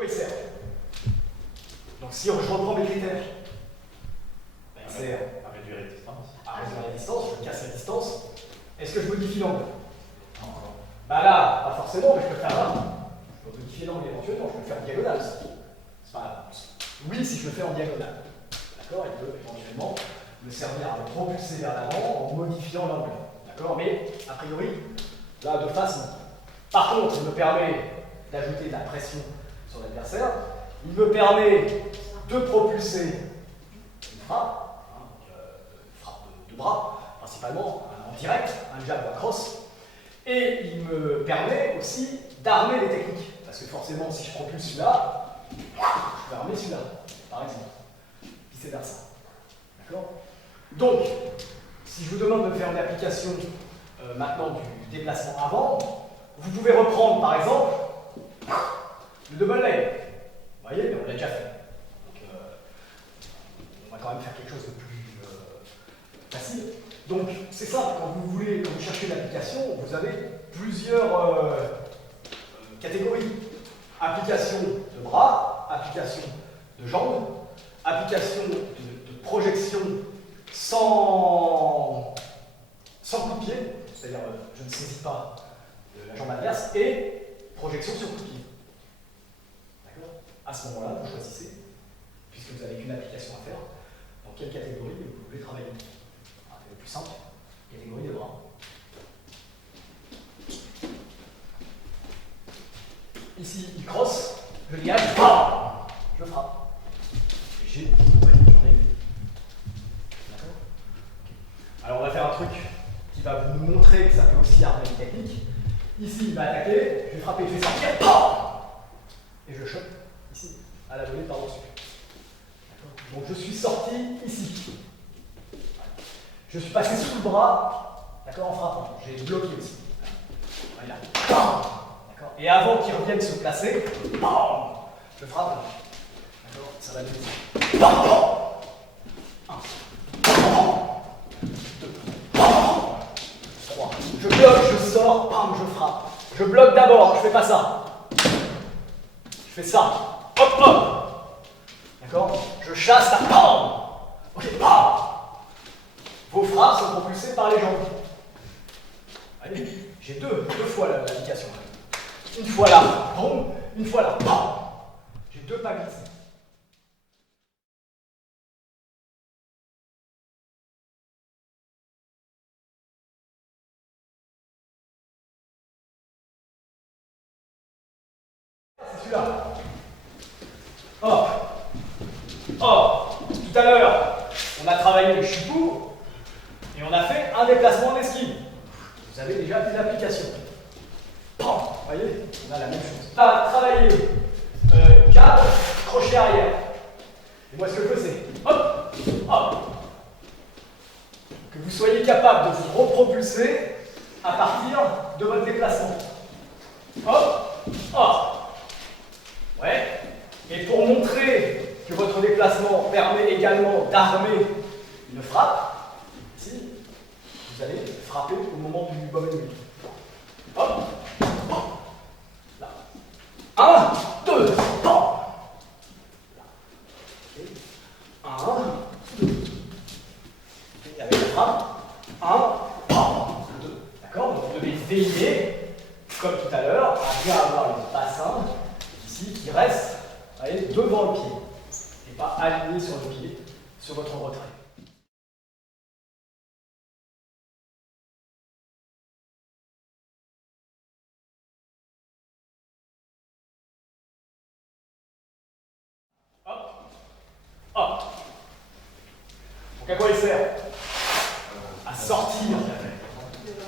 quoi il sert? Donc si je reprends mes critères, ben, il sert à réduire la distance. à réduire la distance, je casse la distance. Est-ce que je modifie l'angle? Bah là, pas forcément, mais je peux le faire là. Je peux modifier l'angle éventuellement, je peux le faire en diagonale aussi. C'est pas... Oui, si je le fais en diagonale. D'accord? Il peut éventuellement me servir à me propulser vers l'avant en modifiant l'angle. D'accord? Mais, a priori, là, de face, non. Par contre, il me permet d'ajouter de la pression sur l'adversaire. Il me permet de propulser une frappe, frappe de bras, principalement en direct, un jab ou un cross. Et il me permet aussi d'armer les techniques. Parce que forcément, si je propulse celui-là, je peux armer celui-là, par exemple. Vice versa. D'accord? Donc, si je vous demande de me faire une application maintenant du déplacement avant, vous pouvez reprendre par exemple le double leg. Vous voyez, mais on l'a déjà fait. Donc, on va quand même faire quelque chose de plus facile. Donc, c'est simple, quand vous cherchez l'application, vous avez plusieurs catégories. Application de bras, application de jambes, application de projection sans coup de pied, c'est-à-dire je ne saisis pas la jambe adverse, et projection sur coup de pied. D'accord? À ce moment-là, vous choisissez, puisque vous n'avez qu'une application à faire, dans quelle catégorie vous voulez travailler. Le plus simple, catégorie de bras. Ici, il crosse, je liage, je frappe. J'ai j'en ai une. D'accord? Alors on va faire un truc qui va vous montrer que ça peut aussi armer une technique. Ici, il va attaquer, je vais frapper, je vais sortir, et je chope ici, à la volée par-dessus. Donc je suis sorti ici. Je suis passé sous le bras, d'accord, en frappant. J'ai bloqué aussi. Voilà. D'accord. Et avant qu'il revienne se placer, je frappe. D'accord, ça va être 1, 2, 3. Je bloque, je sors, bam, je frappe. Je bloque d'abord, je fais pas ça. Je fais ça. Hop, hop. D'accord? Je chasse la bam. Ok, bam. Vos frappes sont propulsées par les jambes. Allez, j'ai deux fois l'application. Une fois là, boum, une fois là, bam. J'ai deux pas glissés. C'est celui-là. Hop. Hop. Tout à l'heure, on a travaillé le chipou et on a fait un déplacement en esquive. Vous avez déjà une application. Vous voyez, on a la même chose. On a travaillé jab, crochet arrière. Et moi, ce que je fais, c'est hop, hop. Que vous soyez capable de vous repropulser à partir de votre déplacement. Hop, hop. Ouais. Et pour montrer que votre déplacement permet également d'armer une frappe, ici, vous allez frapper au moment du bas ennemi. Hop, hop, là. 1, 2, hop. Là. Okay. 1, 2. Et avec la frappe, 1, 2. D'accord? Donc vous devez veiller, comme tout à l'heure, à bien avoir le bassin ici qui reste, voyez, devant le pied. Et pas aligné sur le pied, sur votre retrait. Hop. Donc à quoi il sert? À sortir.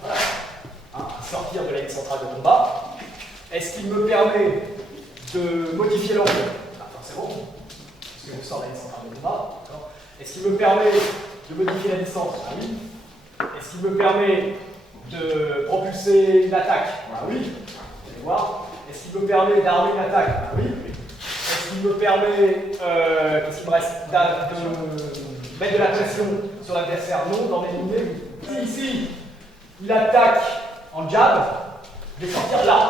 Voilà. Hein, à sortir de la ligne centrale de combat. Est-ce qu'il me permet de modifier l'angle? Pas forcément, parce que je sors de la ligne centrale de combat. Est-ce qu'il me permet de modifier la distance? Ah oui. Est-ce qu'il me permet de propulser une attaque? Ah oui. Vous allez voir. Est-ce qu'il me permet d'armer une attaque? Ah oui. Est-ce qu'il me permet, qu'est-ce qu'il me reste, de mettre de la pression sur l'adversaire? Non, d'en éliminer. Si ici, il attaque en jab, je vais sortir là.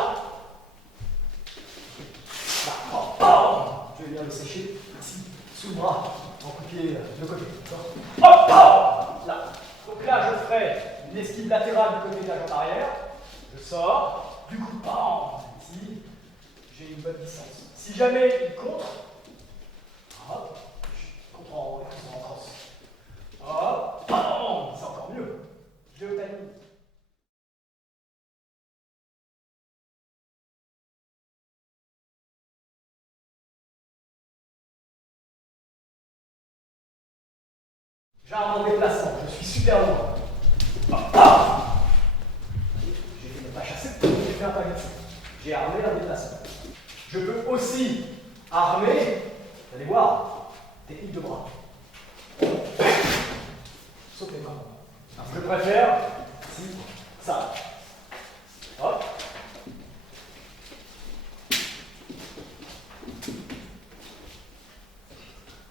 Là. venir le sécher ici, sous le bras, en coup de pied de côté. Hop, hop, là. Donc là, je ferai une esquive latérale du côté de la jambe arrière. Je sors, du coup, bam, ici, j'ai une bonne distance. Si jamais il contre, hop, je contre en crosse. Hop, bam, c'est encore mieux. Je vais au timing. J'arme en déplacement, je suis super loin. J'ai fait pas chasser, j'ai fait un pas glissé. J'ai armé un déplacement. Je peux aussi armer, vous allez voir, technique de bras. Sauter maintenant. Je préfère si ça. Hop.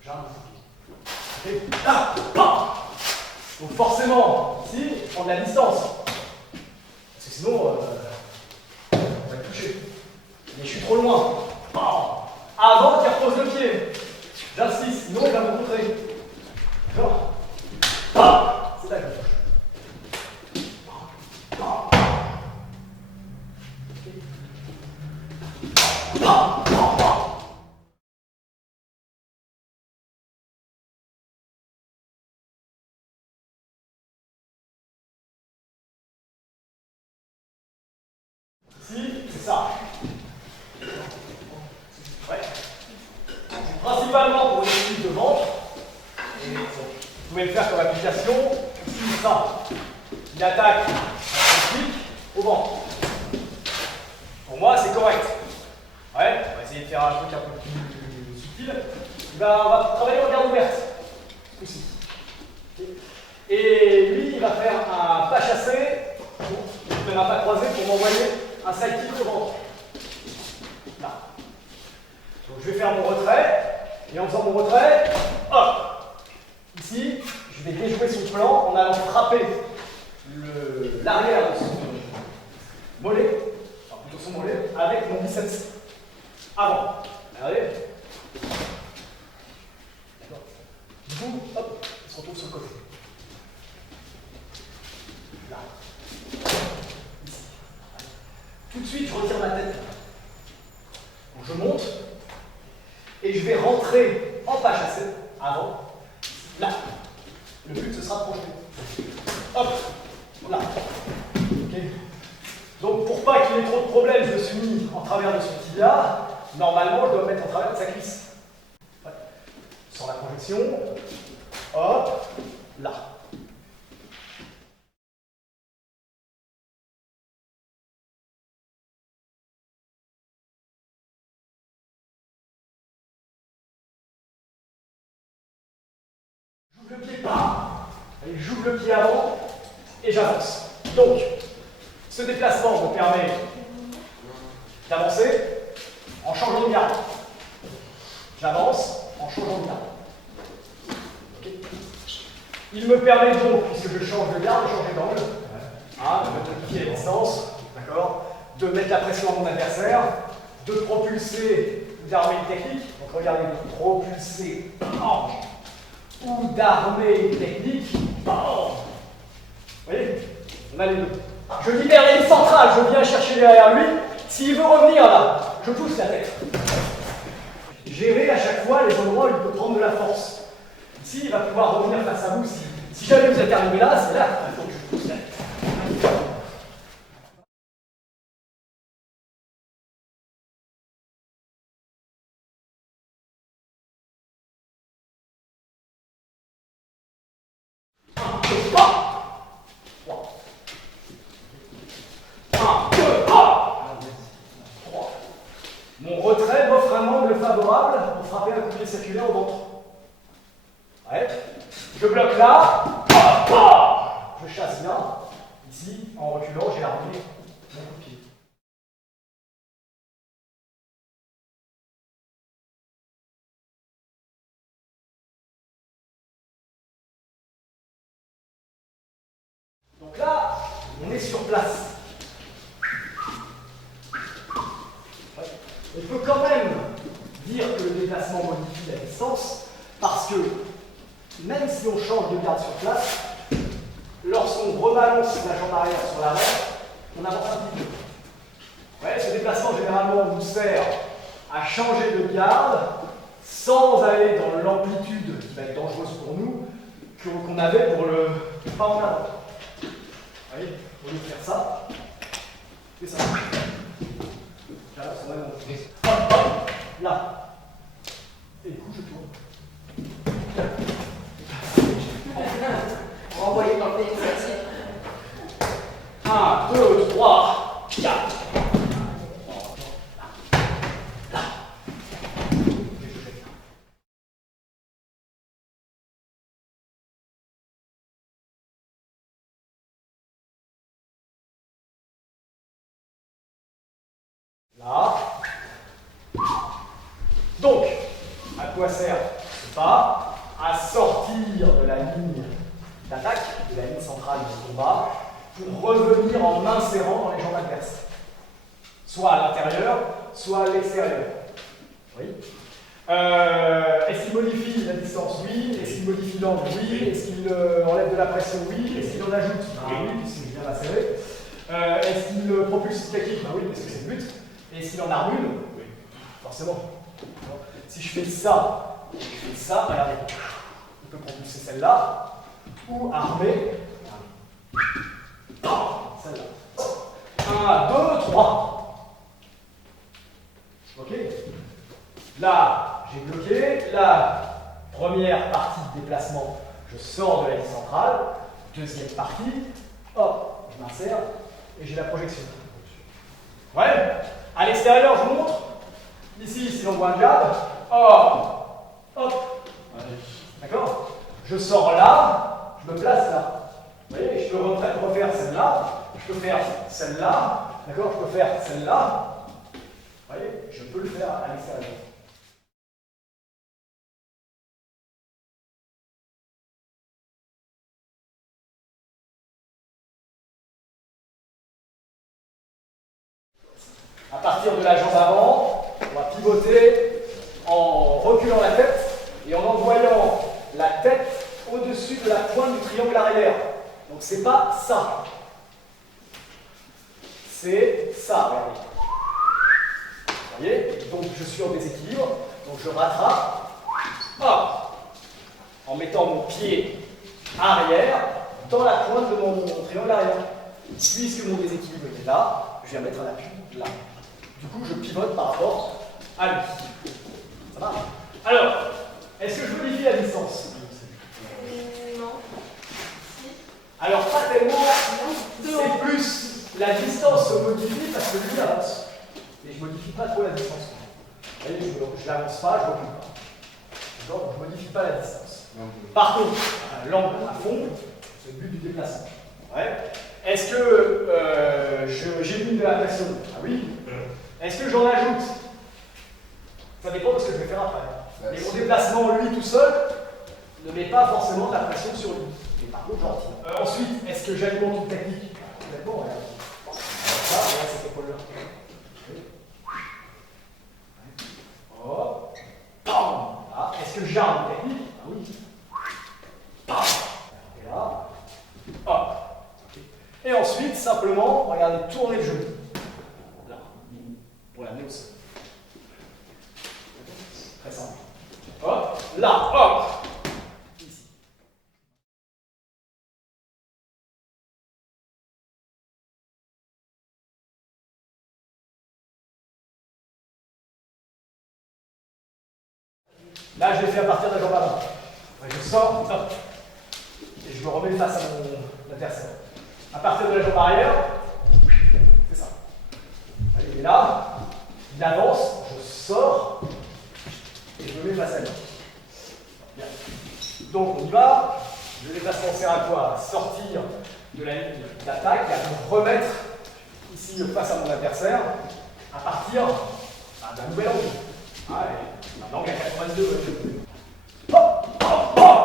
J'arme le fouet. Et là, donc forcément, ici, je prends de la distance. Parce que sinon, on va être touché. Mais je suis trop loin. Avant qu'il repose le pied. J'insiste, sinon il va me contrer. D'accord. C'est là que je touche. Ici, c'est ça. Ouais. Principalement pour les exercices de ventre. Et vous pouvez le faire comme application. Ici, ça. Il attaque un clic au ventre. Pour moi, c'est correct. Ouais, on va essayer de faire un truc un peu plus subtil. On va travailler en garde ouverte. Ici. Et lui, il va faire un pas chassé, il fait un pas croisé pour m'envoyer un side kick au ventre. Là. Donc je vais faire mon retrait, et en faisant mon retrait, hop! Ici, je vais déjouer son flanc en allant frapper l'arrière de son mollet, enfin plutôt son mollet, avec mon biceps avant. Regardez. D'accord. Du coup, hop, il se retrouve sur le côté. Là. Ici. Tout de suite, je retire ma tête. Donc je monte et je vais rentrer en pas chassé avant. Là. Le but, ce sera de projeter. Hop. Là. Okay. Donc pour pas qu'il y ait trop de problèmes, je me suis mis en travers de son tibia. Normalement, je dois me mettre en travers de sa cuisse. Ouais. Sans la projection. Hop. Là. J'ouvre le pied pas. Allez, j'ouvre le pied avant et j'avance. Donc, ce déplacement me permet d'avancer en changeant de garde. J'avance en changeant de garde. Okay. Il me permet donc, puisque je change de garde, de changer d'angle, de mettre le pied à distance, d'accord, de mettre la pression à mon adversaire, de propulser, d'armer une technique. Donc regardez, de propulser, ou d'armer une technique. Vous voyez, on a les deux. Je libère la ligne centrale, je viens chercher derrière lui. S'il veut revenir là, je pousse la tête. Gérer à chaque fois les endroits où il peut prendre de la force. Ici, il va pouvoir revenir face à vous. Si jamais vous êtes arrivé là, c'est là qu'il faut que je pousse la tête. Mon retrait m'offre un angle favorable pour frapper un coup de pied circulaire au ventre. Ouais. Je bloque là. Je chasse bien. Ici, en reculant, j'ai armé mon coup de pied. Donc là, on est sur place. On peut quand même dire que le déplacement change de garde sur place, lorsqu'on rebalance la jambe arrière sur l'avant, on avance un petit peu. Ouais, ce déplacement généralement nous sert à changer de garde sans aller dans l'amplitude qui va être dangereuse pour nous qu'on avait pour le pas en avant. Vous voyez, au lieu de faire ça, c'est ça. Là, hop, hop, là. Et du coup, je tourne. Renvoyer dans le pays facile. 1, 2, 3, 4. Là. Donc, à quoi sert ce pas? À sortir de la ligne d'attaque, de la ligne centrale du combat, pour revenir en insérant dans les jambes adverses. Soit à l'intérieur, soit à l'extérieur. Oui. Est-ce qu'il modifie la distance? Oui. Est-ce qu'il modifie l'angle? Oui. Est-ce qu'il enlève de la pression? Oui. Est-ce qu'il en ajoute? Oui, puisque je viens d'insérer. Est-ce qu'il propulse la kick? Oui, parce que c'est le but. Et s'il en arme une? Oui, forcément. Si je fais ça, regardez, il peut propulser celle-là, ou armer celle-là. 1, 2, 3. Ok. Là, j'ai bloqué. La première partie de déplacement, je sors de la ligne centrale. Deuxième partie, hop, je m'insère et j'ai la projection. Ouais. À l'extérieur, je vous montre. Ici, si l'on voit un jab, hop, hop. D'accord? Je sors là, je me place là. Vous voyez, je peux refaire celle-là, je peux faire celle-là, d'accord? Je peux faire celle-là. Vous voyez, je peux le faire à l'extérieur. À partir de la jambe avant, on va pivoter en reculant la tête et en envoyant la tête au-dessus de la pointe du triangle arrière. Donc c'est pas ça. C'est ça, regardez. Vous voyez? Donc je suis en déséquilibre, donc je rattrape, hop, en mettant mon pied arrière dans la pointe de mon triangle arrière. Puisque mon déséquilibre est là, je viens mettre un appui là. Du coup, je pivote par rapport à lui. Ça va? Alors, est-ce que je modifie la distance? Non. Alors, pas tellement. C'est plus la distance se modifie parce que lui avance. Et je ne modifie pas trop la distance. Vous voyez, je n'avance pas, je ne recule pas. D'accord? Je ne modifie pas la distance. Par contre, l'angle à fond, c'est le but du déplacement. Ouais. Est-ce que j'élimine de la pression? Ah oui. Est-ce que j'en ajoute? Ça dépend de ce que je vais faire après. Mais mon déplacement, lui tout seul, ne met pas forcément de la pression sur lui. Mais par contre, j'en tire. Ensuite, est-ce que j'alimente une technique? Complètement, regarde. Ça, regarde cette épaule-là. Hop. Bam. Est-ce que j'arme une technique? Ah oui. Bam. Et là. Hop. Et ensuite, simplement, regardez, tourner le genou. Là, pour l'amener au sol. Très simple. Hop, là, hop. Ici. Là, je l'ai fait à partir de la jambe avant. Je sors, hop. Et je me remets face à mon adversaire. À partir de la jambe arrière, c'est ça. Et là, il avance, je sors et je me mets face à lui. Bien. Donc on y va. Le déplacement sert à quoi? À sortir de la ligne d'attaque et à me remettre ici face à mon adversaire à partir d'un nouvel angle. Un angle à 90 degrés. Hop, hop, hop.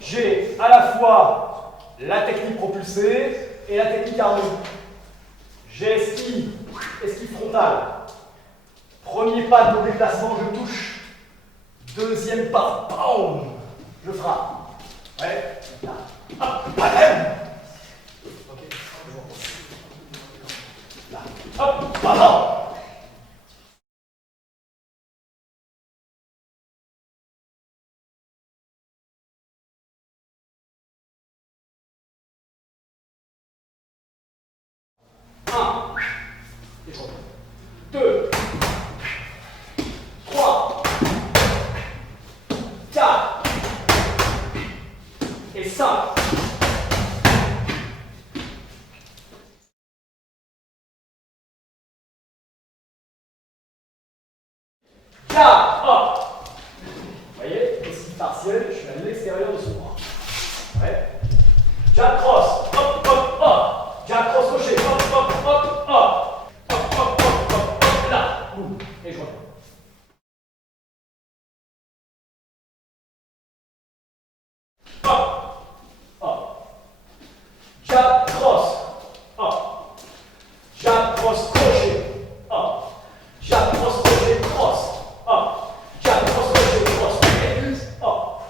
J'ai à la fois la technique propulsée et la technique armée. J'ai esquive frontale. Premier pas de mon déplacement, je touche. Deuxième pas, bam, je frappe. Ouais, là. Hop, bam. Ok, toujours. Là. Hop, bam. Un. Et je reviens. 2. 3. 4. Et 5. Là, hop. Vous voyez, esquive partielle, je suis à l'extérieur de ce bras. Ouais. Jab cross, hop, hop, hop. Jab cross crochet, hop, hop, hop, hop. Hop, hop, hop, hop, hop, là. Boum. Et je reviens. Hop, hop. Jab cross, hop. Jab cross crochet, hop. Jab cross crochet, cross, hop. Jab cross crochet, cross, hop.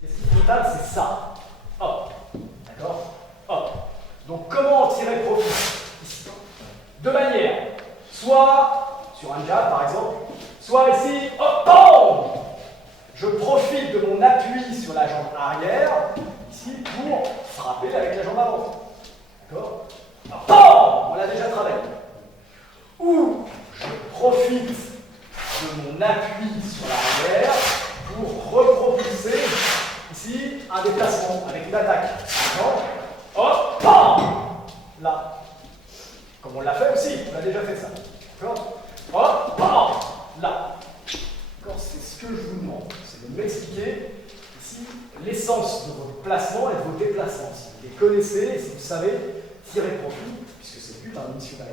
L'esquive frontale, c'est ça. Hop. D'accord? Hop. Donc, comment en tirer profit? Ici. Deux manières. Soit sur un jab, par exemple, soit ici, hop, bam! Je profite de mon appui sur la jambe arrière, ici, pour frapper avec la jambe avant. D'accord? Bam! On l'a déjà travaillé. Ou je profite de mon appui sur l'arrière pour repropulser ici un déplacement avec une attaque. Par exemple, hop, bam! Là. Comme on l'a fait aussi, on a déjà fait ça. D'accord? Hop, bam! Là. D'accord? C'est ce que je vous demande, c'est de m'expliquer ici l'essence de votre placement et de vos déplacements. Si vous les connaissez et si vous savez tirer profit, puisque c'est le but d'un missionnaire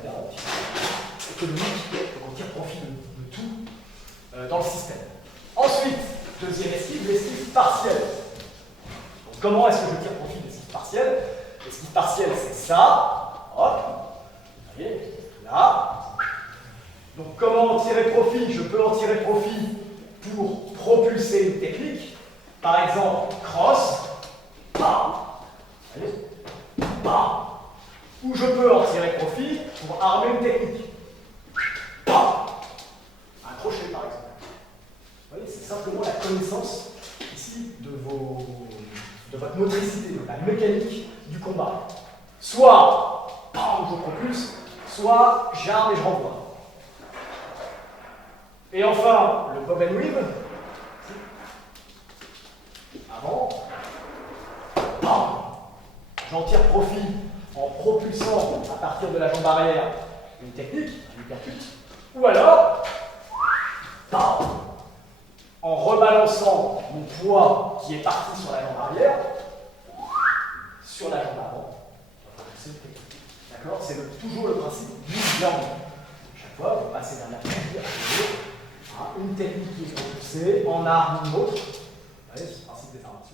économique, donc on tire profit de tout dans le système. Ensuite, deuxième esquive, l'esquive partielle. Donc, comment est-ce que je tire profit de l'esquive partielle? L'esquive partielle, c'est ça. Hop. Vous voyez? Là. Donc, comment en tirer profit? Je peux en tirer profit pour propulser une technique. Par exemple, cross. Bam. Vous voyez? Bam. Ou je peux en tirer profit pour armer une technique. Bam. Un crochet, par exemple. Vous voyez, c'est simplement la connaissance ici de votre motricité, de la mécanique du combat. Soit, bam, je propulse, soit j'arme et je renvoie. Et enfin, le bob and weave. Avant, bam, j'en tire profit en propulsant à partir de la jambe arrière une technique, un uppercut, ou alors, bam, en rebalançant mon poids qui est parti sur la jambe arrière, sur la jambe avant. D'accord? C'est toujours le principe du jambes. Chaque fois, vous passez d'un appareil à une technique qui est propulsée, en arme ou autre. Vous voyez, c'est le principe des arts martiaux.